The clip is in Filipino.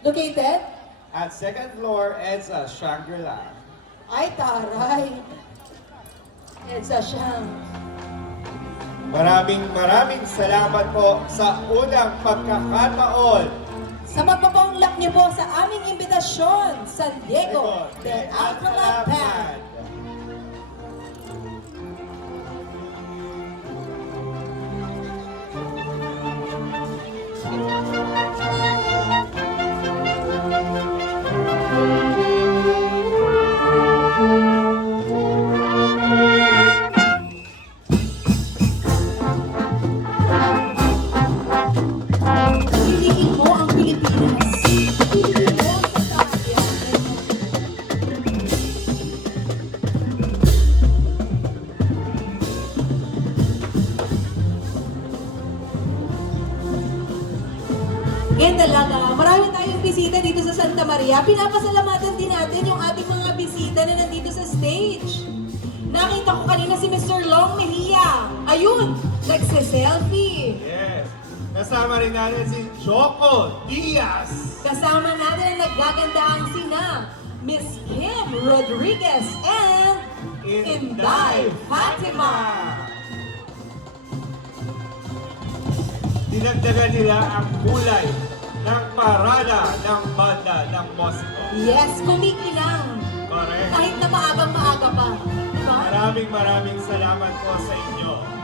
Located? At second floor, EDSA Shangri-La. Ay, taray. EDSA siyang. Maraming salamat po sa unang pagkakataon. Sa pagpapaunlak niyo po sa aming imbitasyon, San Diego de Alcala Band. Piliin mo ang Pilipinas. Piliin mo sa kaya. Ngayon talaga, marami tayong bisita dito sa Santa Maria. Pinapasalamatan din natin yung ating mga bisita na nandito sa stage. Nakita ko kanina si Mr. Long Mejia. Ayun, nagse-selfie. Yes. Kasama rin natin si Choco Diaz. Kasama natin ang nagagandahang sina Miss Kim Rodriguez and Inday Fatima. Dinagdagan nila ang kulay ng parada ng banda ng Moscow. Yes, kumikinang. Correct. Kahit na maagang-maaga pa. Diba? Maraming salamat po sa inyo.